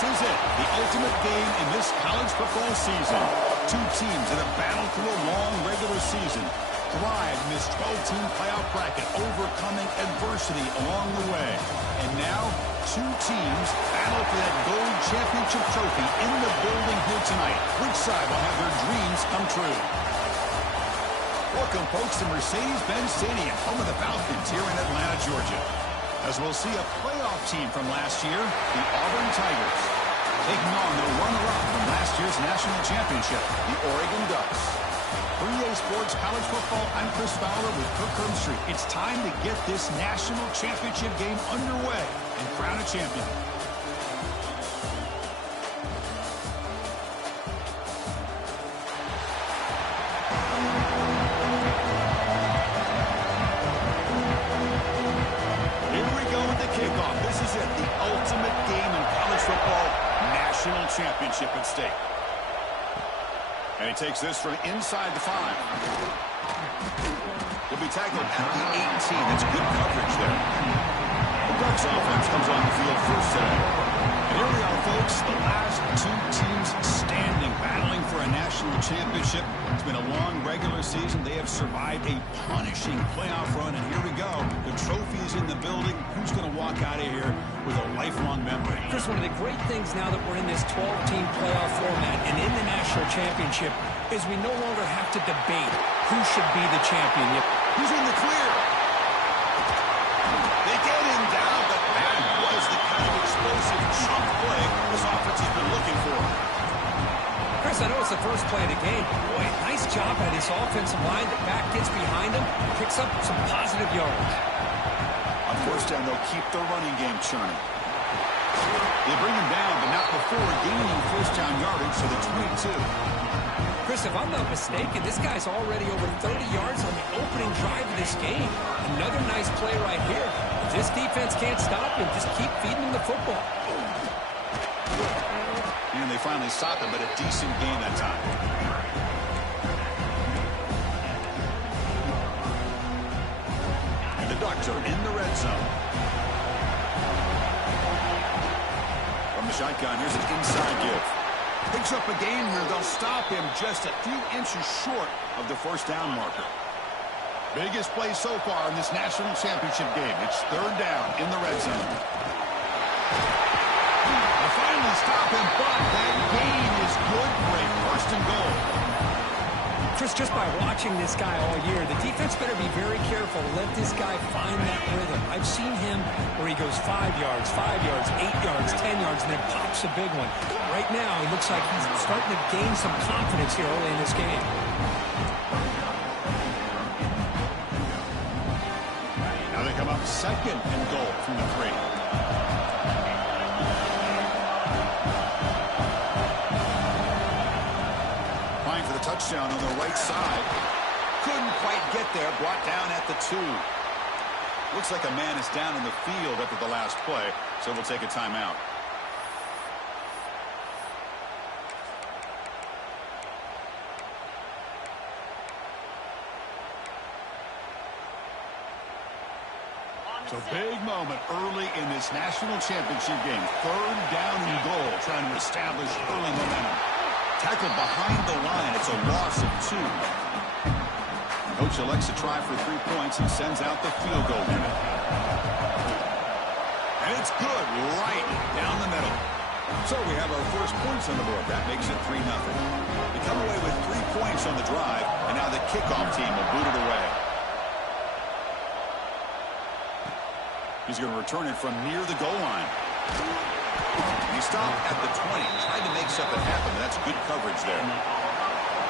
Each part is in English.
This is it, the ultimate game in this college football season. Two teams that have battled through a long regular season, thrived in this 12-team playoff bracket, overcoming adversity along the way. And now, two teams battle for that gold championship trophy in the building here tonight. Which side will have their dreams come true? Welcome, folks, to Mercedes-Benz Stadium, home of the Falcons here in Atlanta, Georgia. As we'll see a playoff team from last year, the Auburn Tigers, taking on the runner-up from last year's national championship, the Oregon Ducks. For EA Sports College Football, I'm Chris Fowler with Kirk Herbstreit. It's time to get this national championship game underway and crown a champion. Championship at stake. And he takes this from inside the 5. He'll be tackled at the 18. That's good coverage there. The Ducks offense comes on the field first today. And here we are, folks, the last two teams standing, battling for a national championship. It's been a long regular season. They have survived a punishing playoff run, and here we go. The trophy is in the building. Who's going to walk out of here with a lifelong memory? Chris, one of the great things now that we're in this 12-team playoff format and in the national championship is we no longer have to debate who should be the champion. Who's in the clear? They get him down, but that was the kind of explosive chunk play this offense has been looking for. Chris, I know it's the first play of the game. Boy, nice job by this offensive line. The back gets behind him, picks up some positive yards. On first down, they'll keep the running game churning. They bring him down, but not before gaining first down yardage to the 22. Chris, if I'm not mistaken, this guy's already over 30 yards on the opening drive of this game. Another nice play right here. If this defense can't stop him, just keep feeding him the football. And they finally stopped him, but a decent gain that time. And the Ducks are in the red zone. From the shotgun, here's an inside give. Picks up a gain here. They'll stop him just a few inches short of the first down marker. Biggest play so far in this national championship game. It's third down in the red zone. They finally stop him, but that gain is good for a first and goal. Chris, just by watching this guy all year, the defense better be very careful to let this guy find that rhythm. I've seen him where he goes 5 yards, 8 yards, 10 yards, and then pops a big one. Right now, it looks like he's starting to gain some confidence here early in this game. Now they come up second and goal from the 3. Touchdown on the right side. Couldn't quite get there. Brought down at the 2. Looks like a man is down in the field after the last play, so we'll take a timeout. So big moment early in this national championship game. Third down and goal, trying to establish early momentum. Tackled behind the line. It's a loss of 2. Coach elects to try for 3 points and sends out the field goal unit. And it's good right down the middle. So we have our first points on the board. That makes it 3-0. They come away with 3 points on the drive, and now the kickoff team will boot it away. He's going to return it from near the goal line. He stopped at the 20, tried to make something happen. That's good coverage there.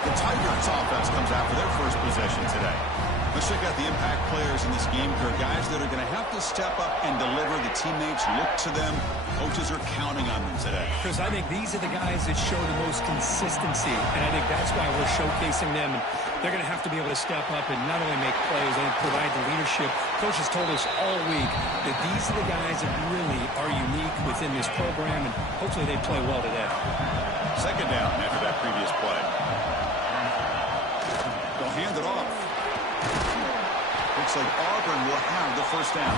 The Tigers offense comes out for their first possession today. Let's check out the impact players in this game. They're guys that are going to have to step up and deliver. The teammates look to them. Coaches are counting on them today. Chris, I think these are the guys that show the most consistency, and I think that's why we're showcasing them. And they're going to have to be able to step up and not only make plays and provide the leadership. Coach has told us all week that these are the guys that really are unique within this program, and hopefully they play well today. Second down after that previous play. They'll hand it off. Looks like Auburn will have the first down.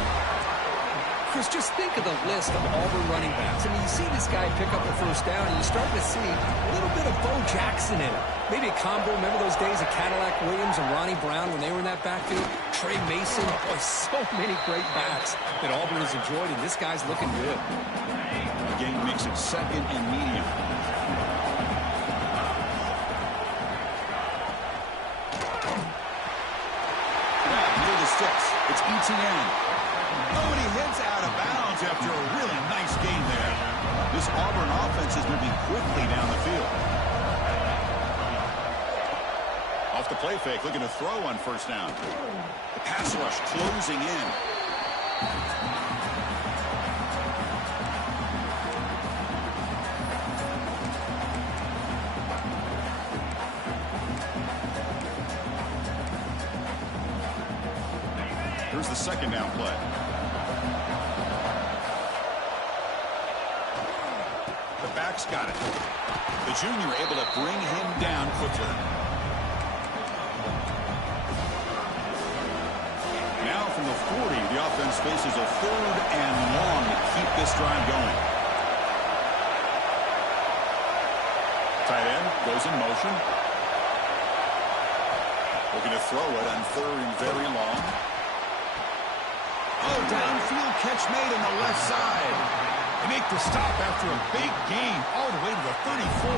Chris, just think of the list of Auburn running backs. I mean, you see this guy pick up the first down, and you start to see a little bit of Bo Jackson in it. Maybe a combo. Remember those days of Cadillac Williams and Ronnie Brown when they were in that backfield? Trey Mason. Boy, so many great backs that Auburn has enjoyed, and this guy's looking good. Again, makes it second and medium. Near the sticks. It's Etienne. Oh, and he hits out of bounds after a really nice game there. This Auburn offense is moving quickly down the field. Off the play fake, looking to throw on first down. The pass rush closing in. Here's the second down play. The back's got it. The junior able to bring him down quickly. Now from the 40, the offense faces a third and long to keep this drive going. Tight end goes in motion. Looking to throw it on third and very long. Oh, downfield catch made on the left side. They make the stop after a big gain all the way to the 34.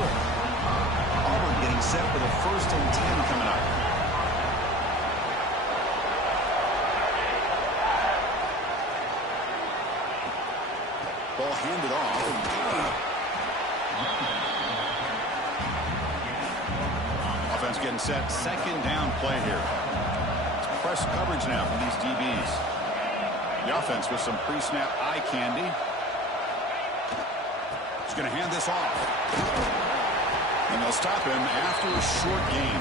Auburn getting set for the 1st and 10 coming up. Ball handed off. Offense getting set. Second down play here. It's press coverage now from these DBs. The offense with some pre-snap eye candy. He's going to hand this off. And they'll stop him after a short gain.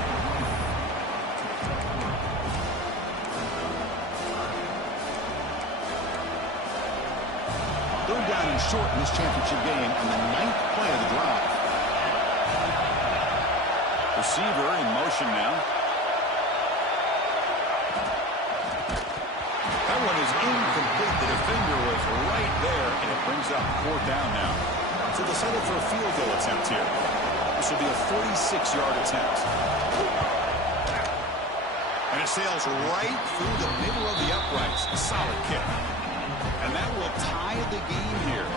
Third down and short in this championship game on the 9th play of the drive. Receiver in motion now. That one is incomplete. The defender was right there, and it brings up 4th down now. So they'll settle for a field goal attempt here. This will be a 46-yard attempt. And it sails right through the middle of the uprights. A solid kick. And that will tie the game here.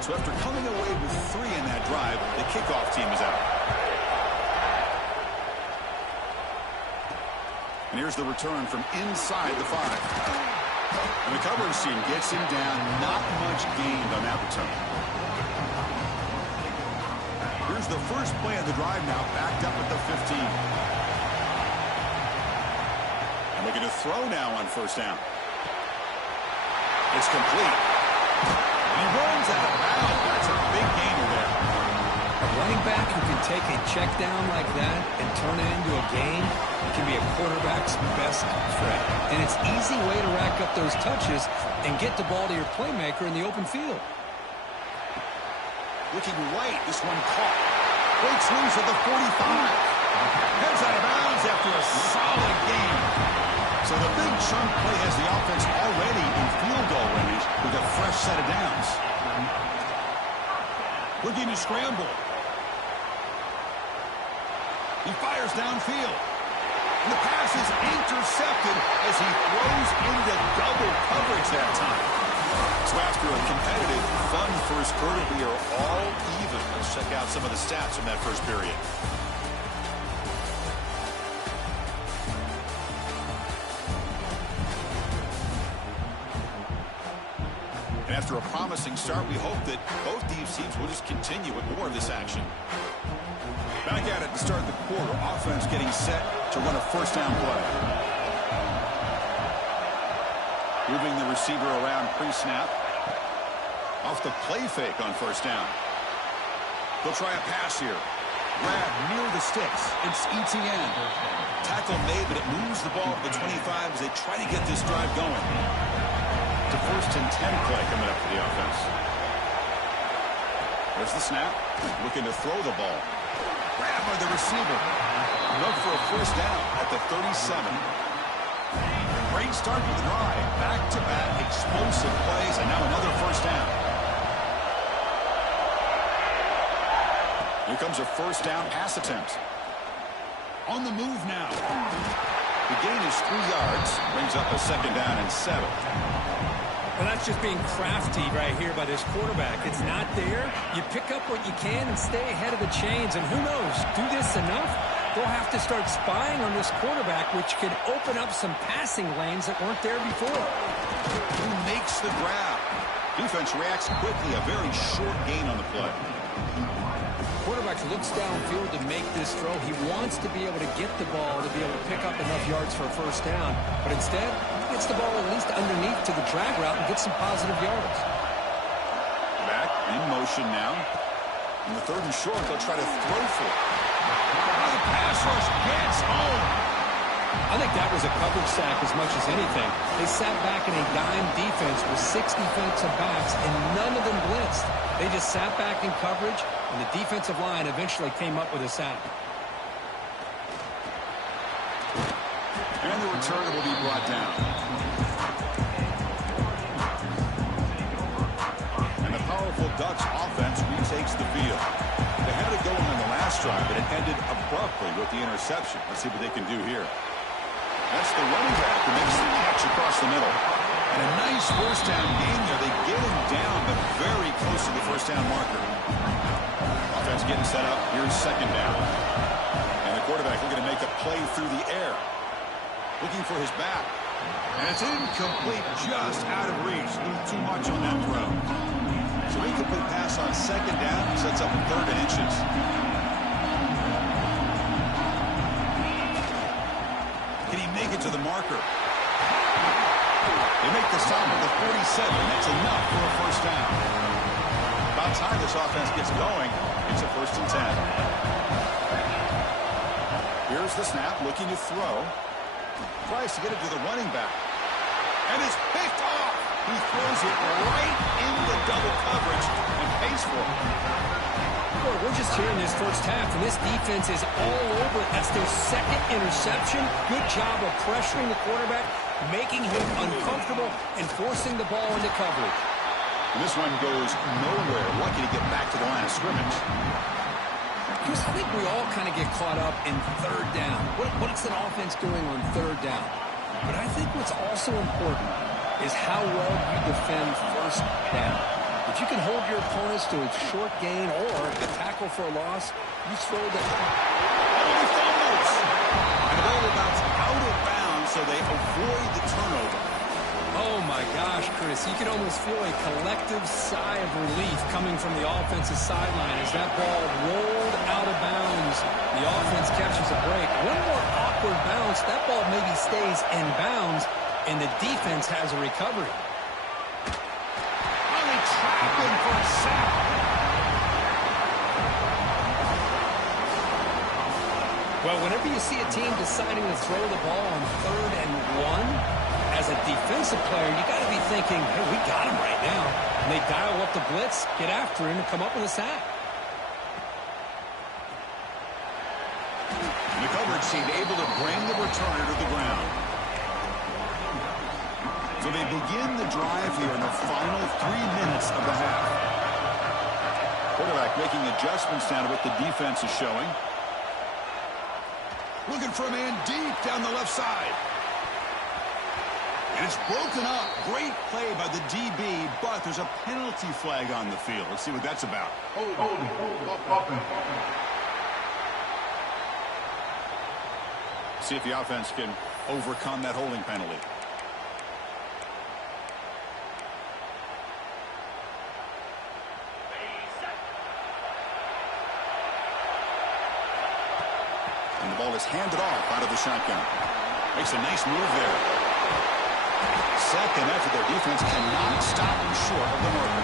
So after coming away with 3 in that drive, the kickoff team is out. And here's the return from inside the 5. And the coverage team gets him down. Not much gained on that return. Here's the first play of the drive now, backed up at the 15. And looking to throw now on first down. It's complete. And he runs out of bounds. That's a big gainer there. A running back who can take a check down like that and turn it into a gain can be a quarterback's best friend. And it's an easy way to rack up those touches and get the ball to your playmaker in the open field. Looking right, this one caught. Breaks loose at the 45. Heads out of bounds after a solid game. So the big chunk play has the offense already in field goal range with a fresh set of downs. Looking to scramble. He fires downfield. And the pass is intercepted as he throws into double coverage that time. So after a competitive, fun first quarter, we are all even. Let's check out some of the stats from that first period. And after a promising start, we hope that both these teams will just continue with more of this action. Back at it to start the quarter. Offense getting set to run a first down play. Moving the receiver around pre-snap. Off the play fake on first down. They'll try a pass here. Grab near the sticks. It's Etienne. Tackle made, but it moves the ball to the 25 as they try to get this drive going. It's a 1st and 10 play coming up for the offense. There's the snap. Looking to throw the ball. Grab by the receiver. Look for a first down at the 37. Great start to the drive. Back-to-back explosive plays, and now another first down. Here comes a first down pass attempt. On the move now. The gain is 3 yards. Brings up a second down and 7. Well, that's just being crafty right here by this quarterback. It's not there. You pick up what you can and stay ahead of the chains. And who knows, do this enough, they'll have to start spying on this quarterback, which could open up some passing lanes that weren't there before. Who makes the grab? Defense reacts quickly. A very short gain on the play. Quarterback looks downfield to make this throw. He wants to be able to get the ball to be able to pick up enough yards for a first down. But instead, he gets the ball at least underneath to the drag route and gets some positive yards. Back in motion now. In the 3rd and short, they'll try to throw for it. The pass rush gets home. I think that was a coverage sack as much as anything. They sat back in a dime defense with 6 defensive backs, and none of them blitzed. They just sat back in coverage, and the defensive line eventually came up with a sack. And the return will be brought down. And the powerful Ducks offense retakes the field. They had it going on the last drive, but it ended abruptly with the interception. Let's see what they can do here. That's the running back who makes the catch across the middle. And a nice first down gain there. They get him down, but very close to the first down marker. Offense getting set up. Here's second down. And the quarterback looking to make a play through the air. Looking for his back. And it's incomplete, just out of reach. A little too much on that throw. So incomplete pass on second down. Sets up a 3rd and inches. Can he make it to the marker? They make the stop at the 47. That's enough for a first down. About time this offense gets going. It's a 1st and 10. Here's the snap, looking to throw. Tries to get it to the running back. And it's picked off. He throws it right into double coverage and pays for it. Boy, we're just here in this first half, and this defense is all over it. That's their 2nd interception. Good job of pressuring the quarterback, making him uncomfortable, and forcing the ball into coverage. And this one goes nowhere. Lucky to get back to the line of scrimmage. Chris, I think we all kind of get caught up in 3rd down. What's an offense doing on 3rd down? But I think what's also important is how well you defend 1st down. If you can hold your opponents to a short gain or a tackle for a loss, you throw that. He fumbles. And the ball bounce out of bounds, so they avoid the turnover. Oh, my gosh, Chris. You can almost feel a collective sigh of relief coming from the offensive sideline as that ball rolled out of bounds. The offense catches a break. One more awkward bounce, that ball maybe stays in bounds, and the defense has a recovery. Trapping for a sack. Well, whenever you see a team deciding to throw the ball on 3rd and 1, as a defensive player, you got to be thinking, hey, we got him right now. And they dial up the blitz, get after him, and come up with a sack. The coverage team able to bring the returner to the ground. So they begin the drive here in the final 3 minutes of the half. Quarterback making adjustments down to what the defense is showing. Looking for a man deep down the left side. And it's broken up. Great play by the DB, but there's a penalty flag on the field. Let's see what that's about. See if the offense can overcome that holding penalty. And the ball is handed off out of the shotgun. Makes a nice move there. Second effort, their defense cannot stop them short of the marker.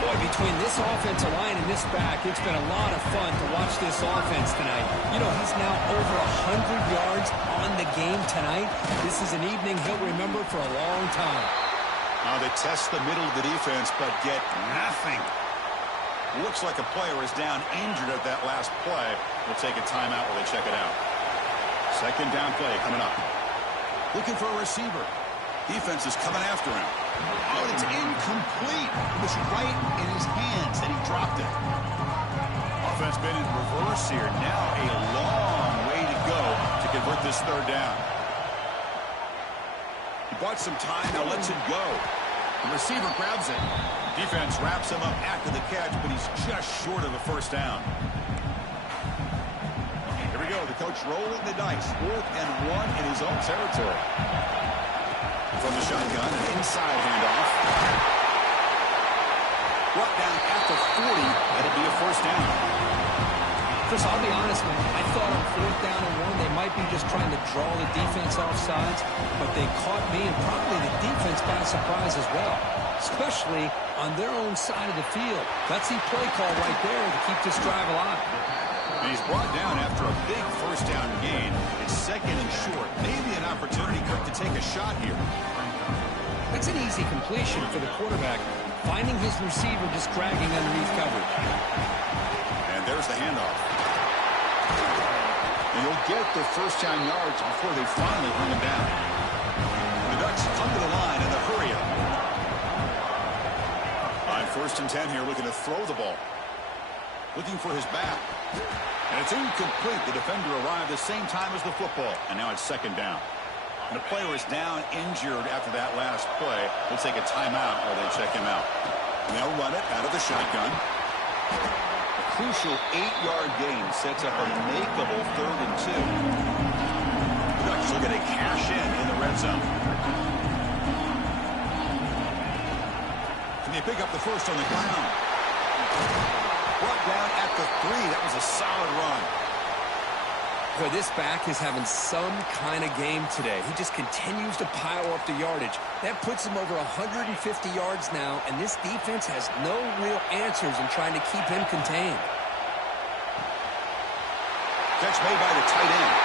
Boy, between this offensive line and this back, it's been a lot of fun to watch this offense tonight. You know, he's now over 100 yards on the game tonight. This is an evening he'll remember for a long time. Now they test the middle of the defense, but get nothing. Looks like a player is down injured at that last play. We'll take a timeout while they check it out. Second down play coming up. Looking for a receiver. Defense is coming after him. Oh, and it's incomplete. It was right in his hands, and he dropped it. Offense been in reverse here. Now a long way to go to convert this third down. He bought some time, now lets it go. The receiver grabs it. Defense wraps him up after the catch, but he's just short of a first down. Here we go, the coach rolling the dice. 4th and 1 in his own territory. From the shotgun, an inside handoff. Brought down at the 40, that'll be a first down. Chris, I'll be honest, man. I thought on 4th down and 1, they might be just trying to draw the defense off sides, but they caught me and probably the defense by surprise as well, especially on their own side of the field. Gutsy play call right there to keep this drive alive. And he's brought down after a big first down gain. It's 2nd and short. Maybe an opportunity to take a shot here. That's an easy completion for the quarterback, finding his receiver just dragging underneath coverage. And there's the handoff. And you'll get their first down yards before they finally bring him down. The Ducks come to the line in the hurry up. On 1st and 10 here, looking to throw the ball. Looking for his back. And it's incomplete. The defender arrived the same time as the football. And now it's 2nd down. And the player is down injured after that last play. We'll take a timeout while they check him out. And they'll run it out of the shotgun. A crucial 8-yard gain sets up a makeable 3rd and 2. The Ducks are going to cash in the red zone. Can they pick up the first on the ground? Brought down at the 3. That was a solid run. Boy, this back is having some kind of game today. He just continues to pile up the yardage. That puts him over 150 yards now, and this defense has no real answers in trying to keep him contained. Catch made by the tight end.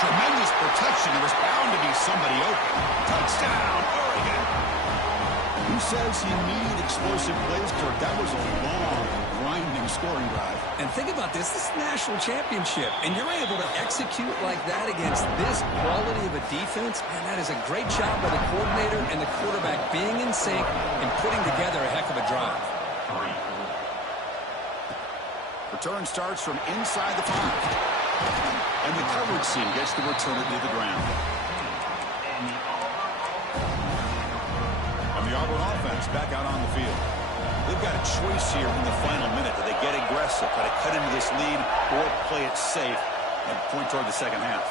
Tremendous protection. There was bound to be somebody open. Touchdown, Oregon. Who says he needed explosive plays, Kirk? That was a long, grinding scoring drive. And think about this. This is a national championship, and you're able to execute like that against this quality of a defense. Man, that is a great job by the coordinator and the quarterback being in sync and putting together a heck of a drive. Return starts from inside the 5. And the coverage team gets the returner to the ground. And the Auburn offense back out on the field. They've got a choice here in the final minute. Do they get aggressive, try to cut into this lead, or play it safe and point toward the second half?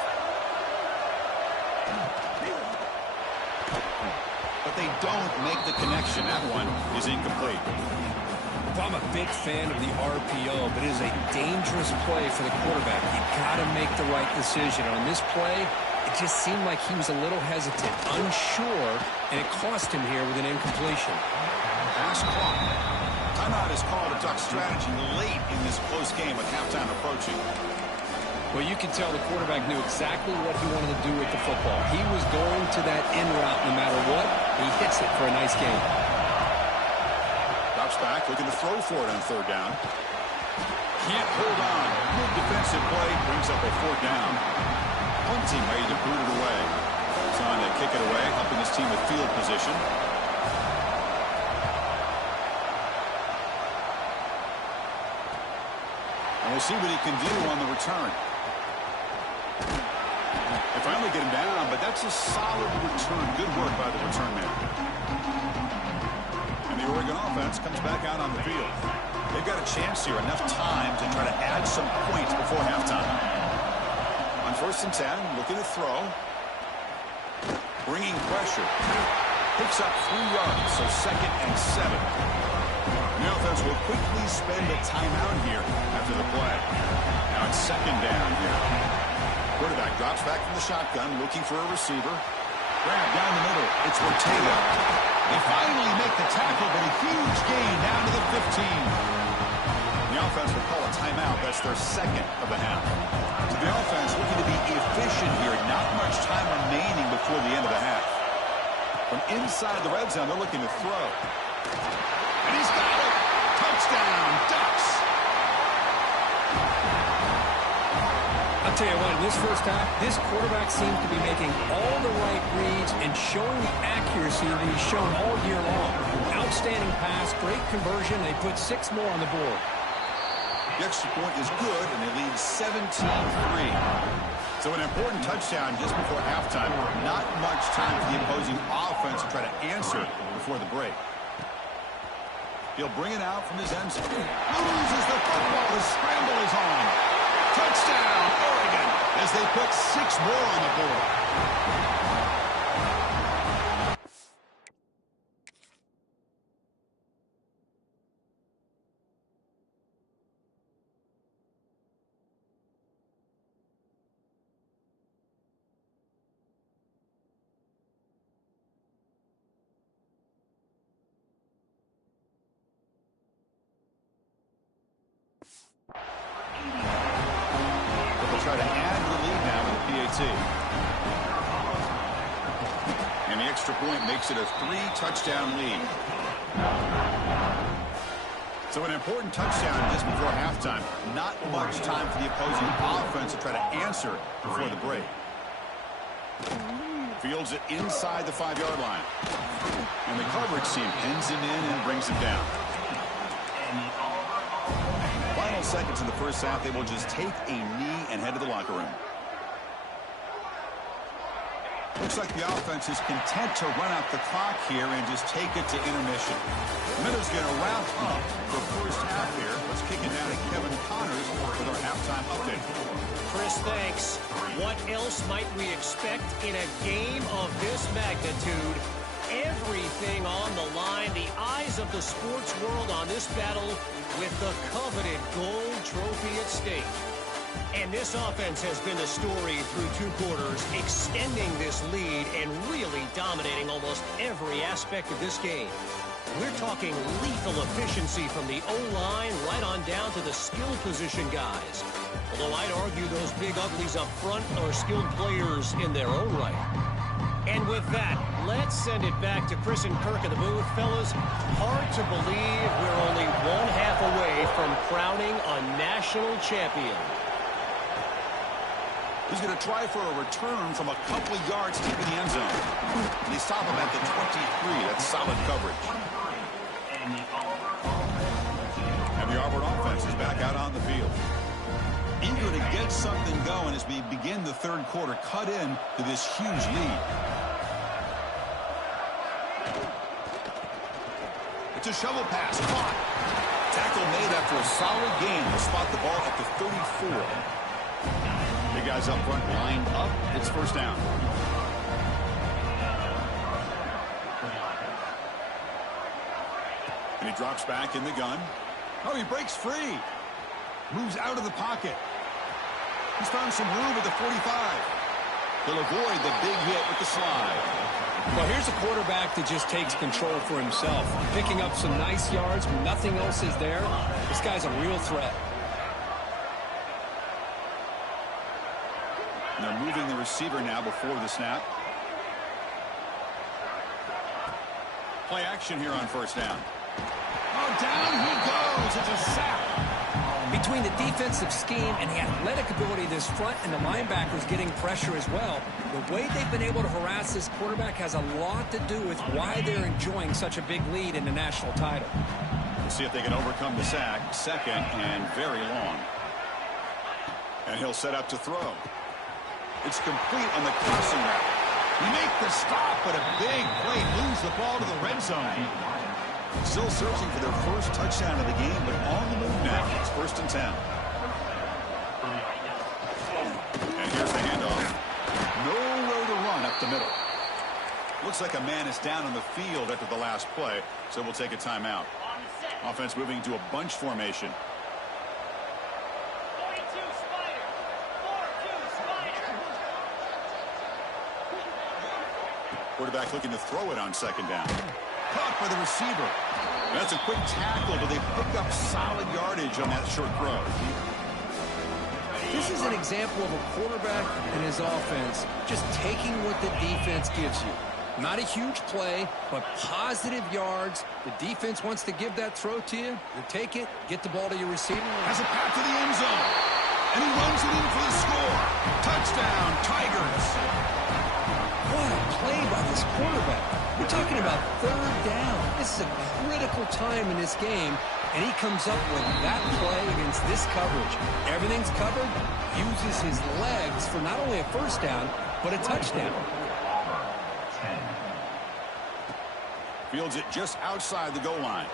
But they don't make the connection. That one is incomplete. Well, I'm a big fan of the RPO, but it is a dangerous play for the quarterback. You've got to make the right decision. On this play, it just seemed like he was a little hesitant, unsure, and it cost him here with an incompletion. Pass clock. Timeout is called a Duck strategy late in this close game with halftime approaching. Well, you can tell the quarterback knew exactly what he wanted to do with the football. He was going to that in route no matter what. He hits it for a nice gain. Drops back, looking to throw for it on 3rd down. Can't hold on. Good defensive play, brings up a 4th down. Punting ready to boot it away. He's on to kick it away, helping his team with field position. And we'll see what he can do on the return. They finally get him down, but that's a solid return. Good work by the return man. And the Oregon offense comes back out on the field. They've got a chance here, enough time to try to add some points before halftime. On 1st and 10, looking to throw. Bringing pressure. Picks up 3 yards, so 2nd and 7. The offense will quickly spend a timeout here after the play. Now it's 2nd down here. Quarterback drops back from the shotgun, looking for a receiver. Grab down the middle. It's Ortega. They finally make the tackle, but a huge gain down to the 15. The offense will call a timeout. That's their 2nd of the half. So the offense looking to be efficient here. Not much time remaining before the end of the half. From inside the red zone, they're looking to throw. And he's got it. Touchdown, Ducks. I I'll tell you what, in this first half, this quarterback seems to be making all the right reads and showing the accuracy that he's shown all year long. Outstanding pass, great conversion. They put 6 more on the board. The extra point is good, and they lead 17-3. So an important touchdown just before halftime. Not much time for the opposing offense to try to answer before the break. He'll bring it out from his end zone. Loses the football. The scramble is on. Touchdown, Oregon, as they put 6 more on the board. Try to add the lead now with the PAT. And the extra point makes it a 3-touchdown lead. So an important touchdown just before halftime. Not much time for the opposing offense to try to answer before the break. Fields it inside the 5-yard line. And the coverage team pins him in and brings him down. Final seconds in the first half, they will just take a knee and head to the locker room. Looks like the offense is content to run out the clock here and just take it to intermission. Miller's going to wrap up the first half here. Let's kick it down to Kevin Connors with our halftime update. Chris, thanks. What else might we expect in a game of this magnitude? Everything on the line, the eyes of the sports world on this battle with the coveted gold trophy at stake. And this offense has been the story through 2 quarters, extending this lead and really dominating almost every aspect of this game. We're talking lethal efficiency from the O-line right on down to the skill position guys. Although I'd argue those big uglies up front are skilled players in their own right. And with that, let's send it back to Chris and Kirk in the booth. Fellas, hard to believe we're only 1/2 away from crowning a national champion. He's going to try for a return from a couple of yards deep in the end zone. And they stop him at the 23. That's solid coverage. And the Auburn offense is back out on the field. Eager to get something going as we begin the third quarter, cut in to this huge lead. It's a shovel pass, caught. Tackle made after a solid gain to spot the ball at the 34. Big guys up front lined up. It's first down. And he drops back in the gun. Oh, he breaks free. Moves out of the pocket. He's found some room at the 45. He'll avoid the big hit with the slide. Well, here's a quarterback that just takes control for himself. Picking up some nice yards when nothing else is there. This guy's a real threat. And they're moving the receiver now before the snap. Play action here on first down. Oh, down he goes. It's a sack. Between the defensive scheme and the athletic ability of this front and the linebackers getting pressure as well, the way they've been able to harass this quarterback has a lot to do with why they're enjoying such a big lead in the national title. We'll see if they can overcome the sack. Second and very long. And he'll set up to throw. It's complete on the crossing route. You make the stop, but a big play moves the ball to the red zone. Still searching for their first touchdown of the game, but on the move now. It's 1st and 10. And here's the handoff. Nowhere to run up the middle. Looks like a man is down on the field after the last play, so we'll take a timeout. Offense moving to a bunch formation. Quarterback looking to throw it on second down. Caught by the receiver. That's a quick tackle, but they pick up solid yardage on that short throw. This is an example of a quarterback and his offense just taking what the defense gives you. Not a huge play, but positive yards. The defense wants to give that throw to you. You take it, get the ball to your receiver. Has a pass to the end zone. And he runs it in for the score. Touchdown, Tigers. What a play by this quarterback. We're talking about third down. This is a critical time in this game, and he comes up with that play against this coverage. Everything's covered, uses his legs for not only a first down, but a touchdown. Fields it just outside the goal line.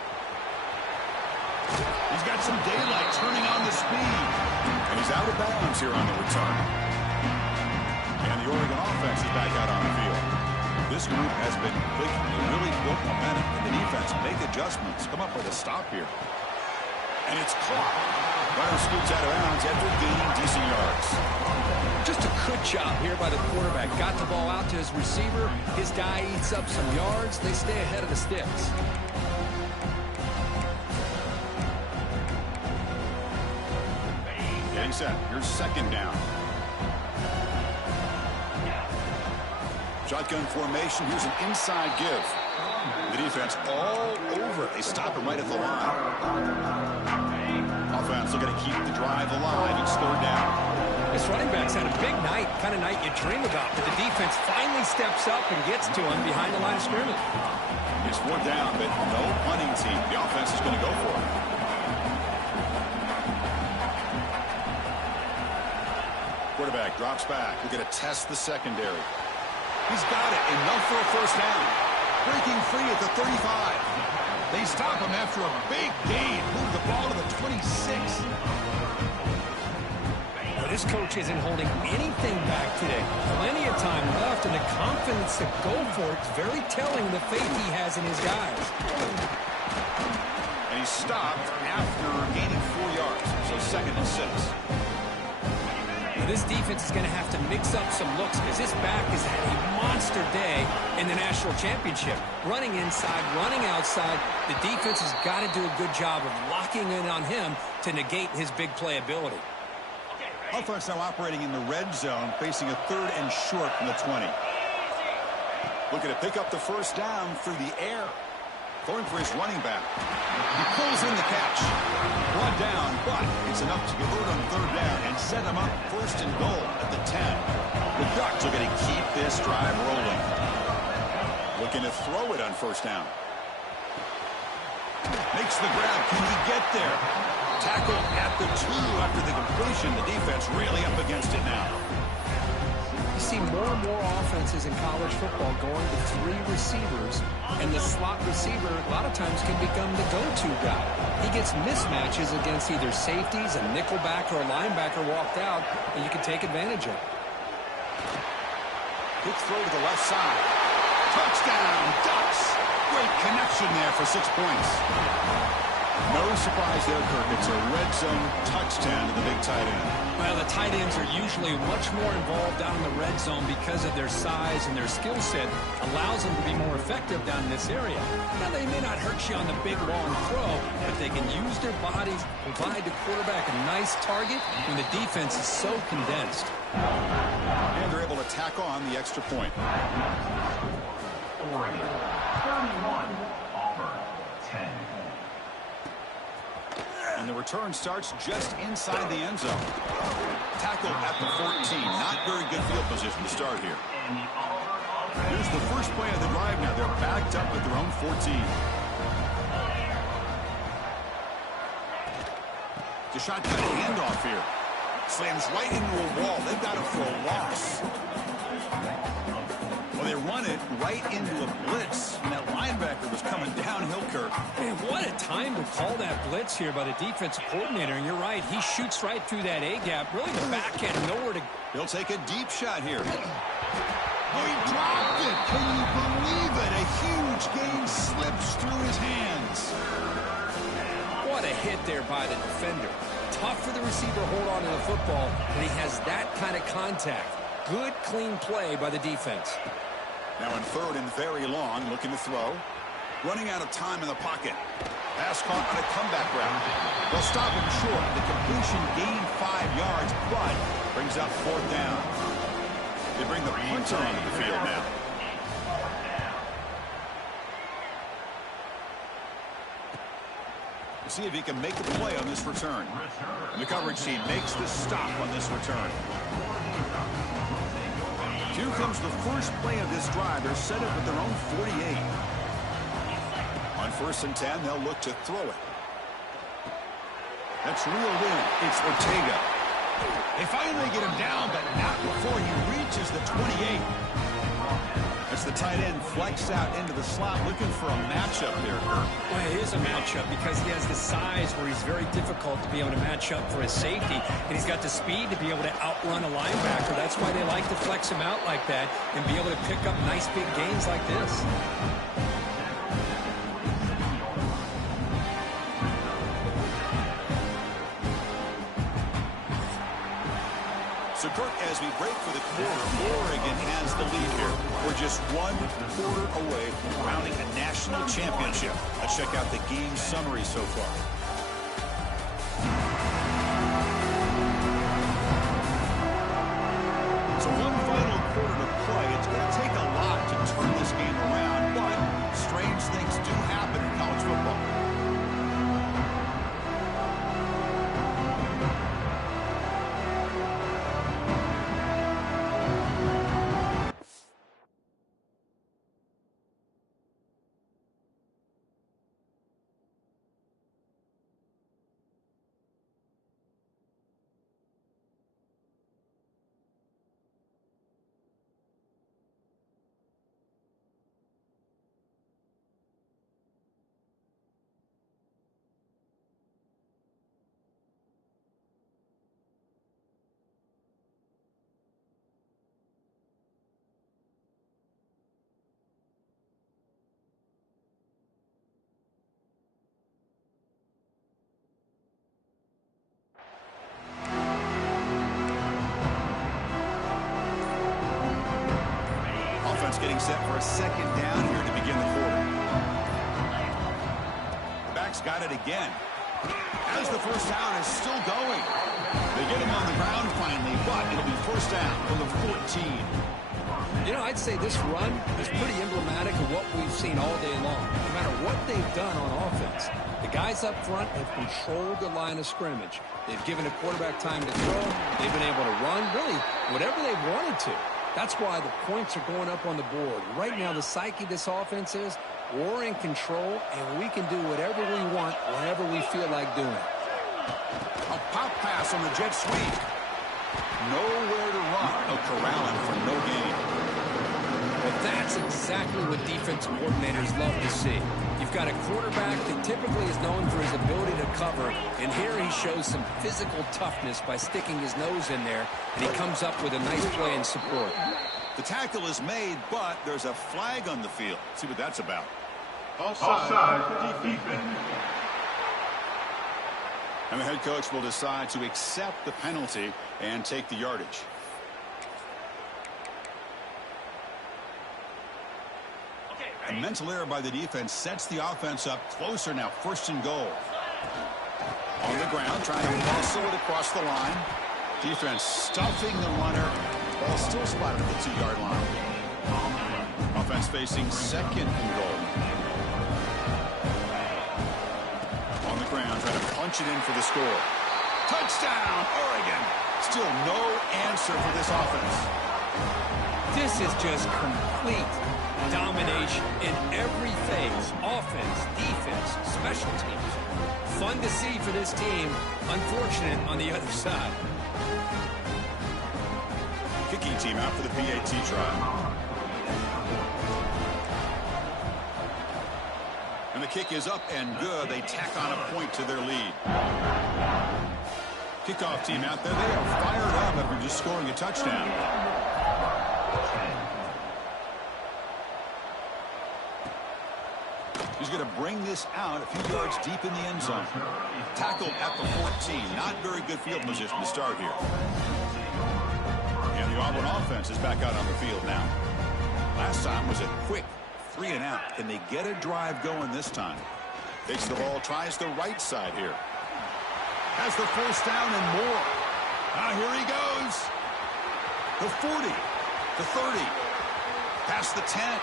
He's got some daylight turning on the speed. And he's out of bounds here on the return. And the Oregon offense is back out on the field. This group has been clicking. They really built momentum. And the defense make adjustments. Come up with a stop here. And it's caught. Runner scoots out of bounds after gaining decent yards. Just a good job here by the quarterback. Got the ball out to his receiver. His guy eats up some yards. They stay ahead of the sticks. Getting set. Here's second down. Shotgun formation. Here's an inside give. The defense all over it. They stop him right at the line. Offense looking to keep the drive alive. It's third down. This running back's had a big night, kind of night you dream about, but the defense finally steps up and gets to him behind the line of scrimmage. It's fourth down, but no punting team. The offense is going to go for it. Quarterback drops back. We're going to test the secondary. He's got it. Enough for a first down. Breaking free at the 35. They stop him after a big gain. Move the ball to the 26. This coach isn't holding anything back today. Plenty of time left, and the confidence to go for it is very telling the faith he has in his guys. And he stopped after gaining 4 yards, so second and 6. Now, this defense is going to have to mix up some looks because this back has had a monster day in the national championship. Running inside, running outside. The defense has got to do a good job of locking in on him to negate his big play ability. Offense now operating in the red zone, facing a third and short from the 20. Looking to pick up the first down through the air. Going for his running back. He pulls in the catch. Brought down, but it's enough to convert on third down and set him up first and goal at the 10. The Ducks are going to keep this drive rolling. Looking to throw it on first down. Makes the grab. Can he get there? Tackle at the 2 after the completion. The defense really up against it now. You see more and more offenses in college football going to 3 receivers, and the slot receiver a lot of times can become the go-to guy. He gets mismatches against either safeties, a nickelback, or a linebacker walked out, and you can take advantage of it. Quick throw to the left side. Touchdown, Ducks! Great connection there for 6 points. No surprise there, Kirk. It's a red zone touchdown to the big tight end. Well, the tight ends are usually much more involved down in the red zone because of their size and their skill set allows them to be more effective down in this area. Now, they may not hurt you on the big, long throw, but they can use their bodies, provide the quarterback a nice target when the defense is so condensed. And they're able to tack on the extra point. Oregon, 31, Auburn, 10. And the return starts just inside the end zone. Tackle at the 14. Not very good field position to start here. Here's the first play of the drive now. They're backed up at their own 14. The shotgun handoff here. Slams right into a wall. They've got it for a loss. Well, they run it right into a blitz, and that linebacker was coming downhill, Kirk. Man, what a time to call that blitz here by the defensive coordinator. And you're right, he shoots right through that A-gap. Really, the back had nowhere to... He'll take a deep shot here. Oh, he dropped it. Can you believe it? A huge gain slips through his hands. What a hit there by the defender. Tough for the receiver to hold on to the football, but he has that kind of contact. Good, clean play by the defense. Now in third and very long, looking to throw. Running out of time in the pocket. Pass caught on a comeback route. They'll stop him short. The completion gained 5 yards, but brings up fourth down. They bring the punter onto the field now. See if he can make the play on this return. And the coverage team makes the stop on this return. Here comes the first play of this drive. They're set up at their own 48. On 1st and 10, they'll look to throw it. That's reeled in. It's Ortega. They finally get him down, but not before he reaches the 28. As the tight end flex out into the slot, looking for a matchup there, Kirk. Well, it is a matchup because he has the size where he's very difficult to be able to match up for his safety, and he's got the speed to be able to outrun a linebacker. That's why they like to flex him out like that and be able to pick up nice big gains like this. So, Kirk, as we break for the quarter, Oregon has the lead here. We're just 1 quarter away from crowning a national championship. Let's check out the game summary so far. So one final quarter to play. It's going to take a lot to turn this game around, but strange things do happen in college football. Getting set for a 2nd down here to begin the quarter. Back's got it again. As the first down is still going. They get him on the ground finally, but it'll be 1st down from the 14. You know, I'd say this run is pretty emblematic of what we've seen all day long. No matter what they've done on offense, the guys up front have controlled the line of scrimmage. They've given the quarterback time to throw. They've been able to run, really, whatever they've wanted to. That's why the points are going up on the board. Right now, the psyche of this offense is we're in control, and we can do whatever we want whenever we feel like doing it. A pop pass on the jet sweep. Nowhere to run. No corralling for no gain. Well, that's exactly what defensive coordinators love to see. You've got a quarterback that typically is known for his ability to cover, and here he shows some physical toughness by sticking his nose in there, and he comes up with a nice play in support. The tackle is made, but there's a flag on the field. Let's see what that's about. Offside defense. And the head coach will decide to accept the penalty and take the yardage. A mental error by the defense sets the offense up closer now. 1st and goal. On the ground, trying to muscle it across the line. Defense stuffing the runner. Ball still spotted at the 2-yard line. Offense facing 2nd and goal. On the ground, trying to punch it in for the score. Touchdown, Oregon. Still no answer for this offense. This is just complete domination in every phase. Offense, defense, special teams. Fun to see for this team. Unfortunate on the other side. Kicking team out for the PAT try. And the kick is up and good. They tack on a point to their lead. Kickoff team out there. They are fired up after just scoring a touchdown. He's going to bring this out a few yards deep in the end zone. Tackled at the 14. Not very good field position to start here. And the Auburn offense is back out on the field now. Last time was a quick 3-and-out. Can they get a drive going this time? Takes the ball, tries the right side here. Has the 1st down and more. Now here he goes. The 40, the 30, past the 10.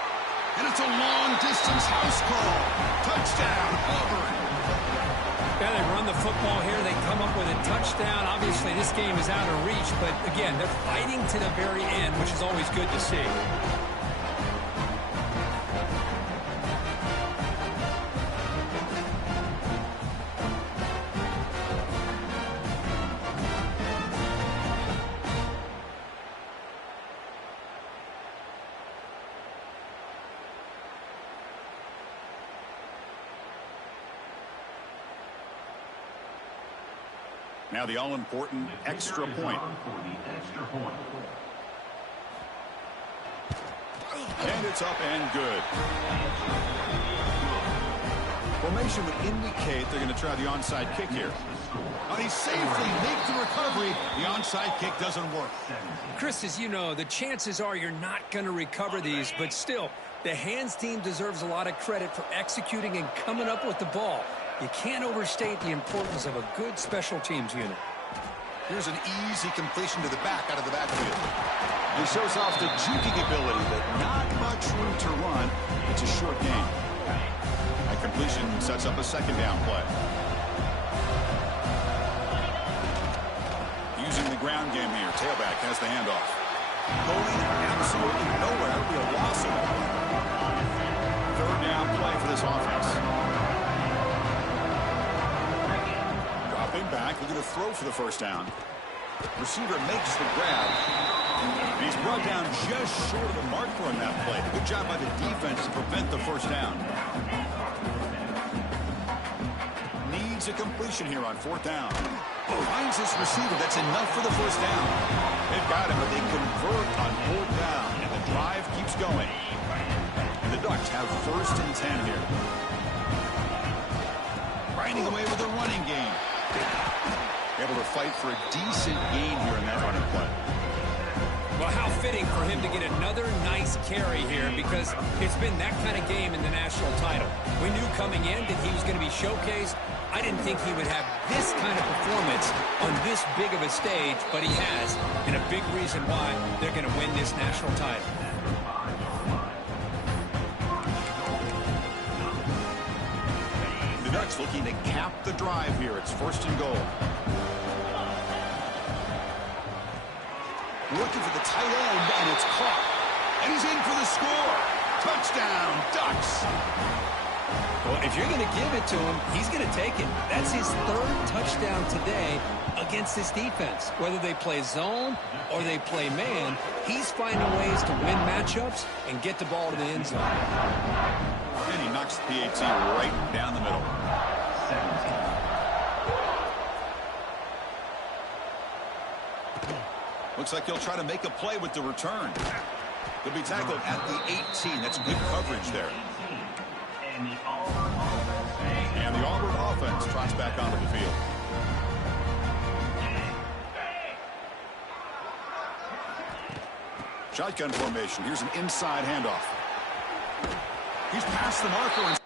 And it's a long-distance house call. Touchdown, Auburn. Yeah, they run the football here. They come up with a touchdown. Obviously, this game is out of reach, but again, they're fighting to the very end, which is always good to see. Now the all-important extra point. And it's up and good. Formation would indicate they're going to try the onside kick here. Now he safely makes the recovery. The onside kick doesn't work. Chris, as you know, the chances are you're not going to recover these, but still, the hands team deserves a lot of credit for executing and coming up with the ball. You can't overstate the importance of a good special teams unit. Here's an easy completion to the back out of the backfield. He shows off the juking ability, but not much room to run. It's a short gain. That completion sets up a second down play. Using the ground game here. Tailback has the handoff. Going absolutely nowhere. It'll be a loss of it. Third down play for this offense. Dropping back, looking to throw for the first down. Receiver makes the grab. He's brought down just short of the mark for him that play. Good job by the defense to prevent the first down. Needs a completion here on fourth down. Finds this receiver. That's enough for the first down. They've got him, but they convert on fourth down. And the drive keeps going. And the Ducks have first and 10 here. Grinding away with the running game. Able to fight for a decent gain here in that running play. Well, how fitting for him to get another nice carry here, because it's been that kind of game in the national title. We knew coming in that he was going to be showcased. I didn't think he would have this kind of performance on this big of a stage, but he has, and a big reason why they're going to win this national title. The Ducks looking to cap the drive here. It's first and goal. Looking for the tight end, and it's caught. And he's in for the score. Touchdown, Ducks. Well, if you're going to give it to him, he's going to take it. That's his third touchdown today against this defense. Whether they play zone or they play man, he's finding ways to win matchups and get the ball to the end zone. And he knocks the PAT right down the middle. Looks like he'll try to make a play with the return. He'll be tackled at the 18. That's good coverage there. And the Auburn offense trots back onto the field. Shotgun formation. Here's an inside handoff. He's past the marker. And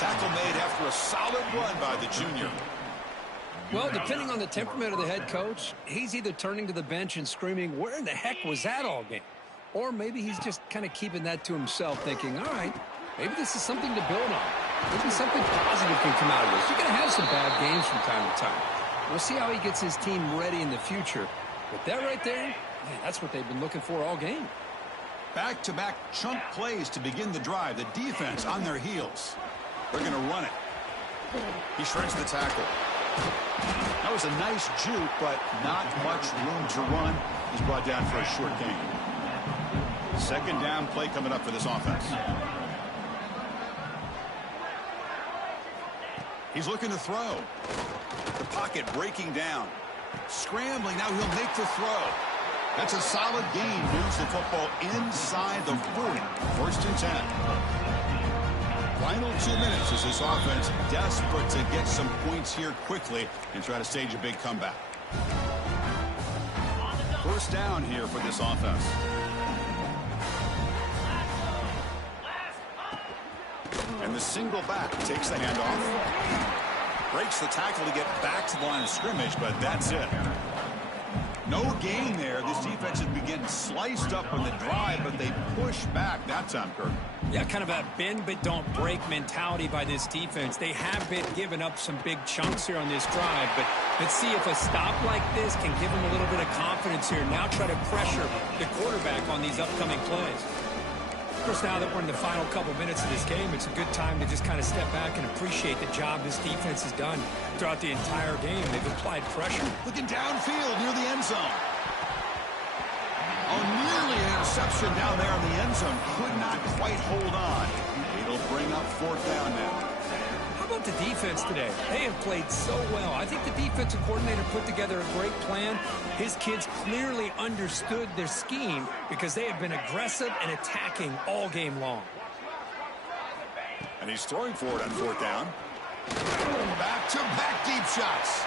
Tackle made after a solid run by the junior. Well, depending on the temperament of the head coach, he's either turning to the bench and screaming, where in the heck was that all game? Or maybe he's just kind of keeping that to himself, thinking, all right, maybe this is something to build on. Maybe something positive can come out of this. You're going to have some bad games from time to time. We'll see how he gets his team ready in the future. But that right there, man, that's what they've been looking for all game. Back-to-back chunk plays to begin the drive. The defense on their heels. They're going to run it. He shreds the tackle. That was a nice juke, but not much room to run. He's brought down for a short gain. Second down play coming up for this offense. He's looking to throw. The pocket breaking down. Scrambling, now he'll make the throw. That's a solid gain. Moves the football inside the 40. First and 10. Final 2 minutes as this offense desperate to get some points here quickly and try to stage a big comeback. First down here for this offense. And the single back takes the handoff. Breaks the tackle to get back to the line of scrimmage, but that's it. No gain there. This defense has been getting sliced up on the drive, but they push back that time, Kirk. Yeah, kind of a bend but don't break mentality by this defense. They have been giving up some big chunks here on this drive, but let's see if a stop like this can give them a little bit of confidence here. Now try to pressure the quarterback on these upcoming plays. Of course, now that we're in the final couple minutes of this game, it's a good time to just kind of step back and appreciate the job this defense has done throughout the entire game. They've applied pressure. Looking downfield near the end zone. Oh, nearly an interception down there in the end zone. Could not quite hold on. It'll bring up fourth down now. How about the defense today? They have played so well. I think the defensive coordinator put together a great plan. His kids clearly understood their scheme because they have been aggressive and attacking all game long. And he's throwing for it on fourth down. Back-to-back deep shots.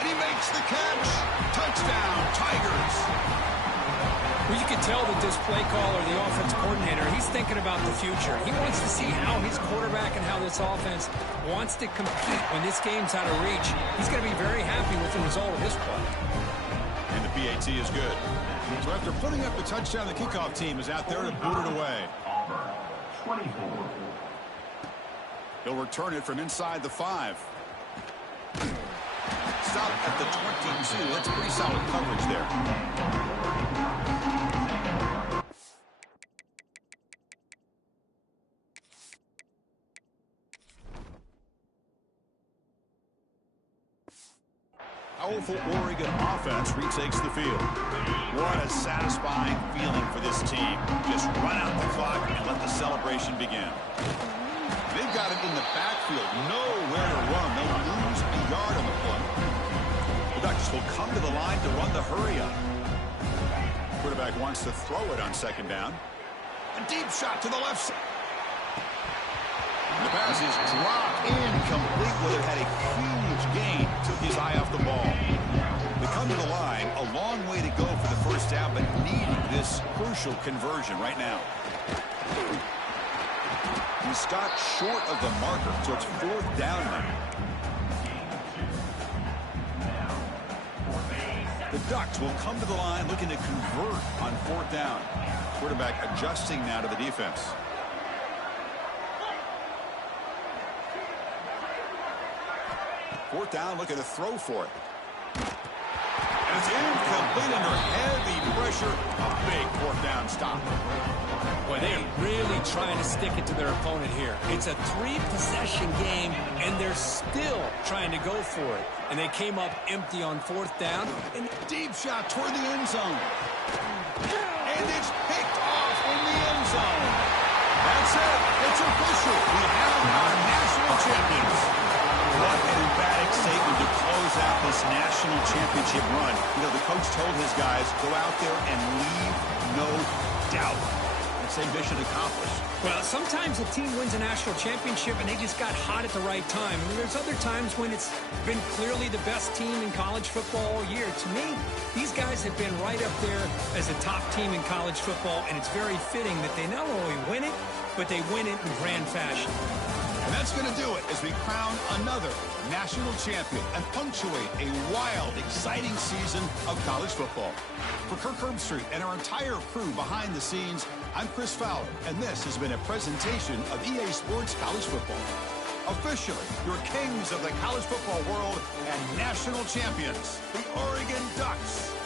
And he makes the catch. Touchdown, Tigers. Well, you can tell that this play caller, the offense coordinator, he's thinking about the future. He wants to see how his quarterback and how this offense wants to compete when this game's out of reach. He's going to be very happy with the result of this play. And the PAT is good. So after putting up the touchdown, the kickoff team is out there to boot it away. He'll return it from inside the 5. Stop at the 22. That's pretty solid coverage there. Powerful Oregon offense retakes the field. What a satisfying feeling for this team. Just run out the clock and let the celebration begin. They've got it in the backfield. Nowhere to run. They'll lose a yard on the play. The Ducks will come to the line to run the hurry up. Quarterback wants to throw it on second down. A deep shot to the left side. The pass is dropped incomplete. Willard had a huge gain. Took his eye off the ball. They come to the line. A long way to go for the first down, but needing this crucial conversion right now. He stopped short of the marker, so it's fourth down now. The Ducks will come to the line looking to convert on fourth down. Quarterback adjusting now to the defense. Fourth down, looking to throw for it. And it's incomplete under heavy pressure. A big fourth down stop. Boy, they are really trying to stick it to their opponent here. It's a 3-possession game, and they're still trying to go for it. And they came up empty on fourth down. And deep shot toward the end zone. And it's picked off in the end zone. That's it. It's official. We have our national champions. What an emphatic statement to close out this national championship run. You know, the coach told his guys, go out there and leave no doubt. That's a mission accomplished. Well, sometimes a team wins a national championship and they just got hot at the right time. I mean, there's other times when it's been clearly the best team in college football all year. To me, these guys have been right up there as a top team in college football, and it's very fitting that they not only win it, but they win it in grand fashion. And that's going to do it as we crown another national champion and punctuate a wild, exciting season of college football. For Kirk Herbstreit and our entire crew behind the scenes, I'm Chris Fowler, and this has been a presentation of EA Sports College Football. Officially, your kings of the college football world and national champions, the Oregon Ducks.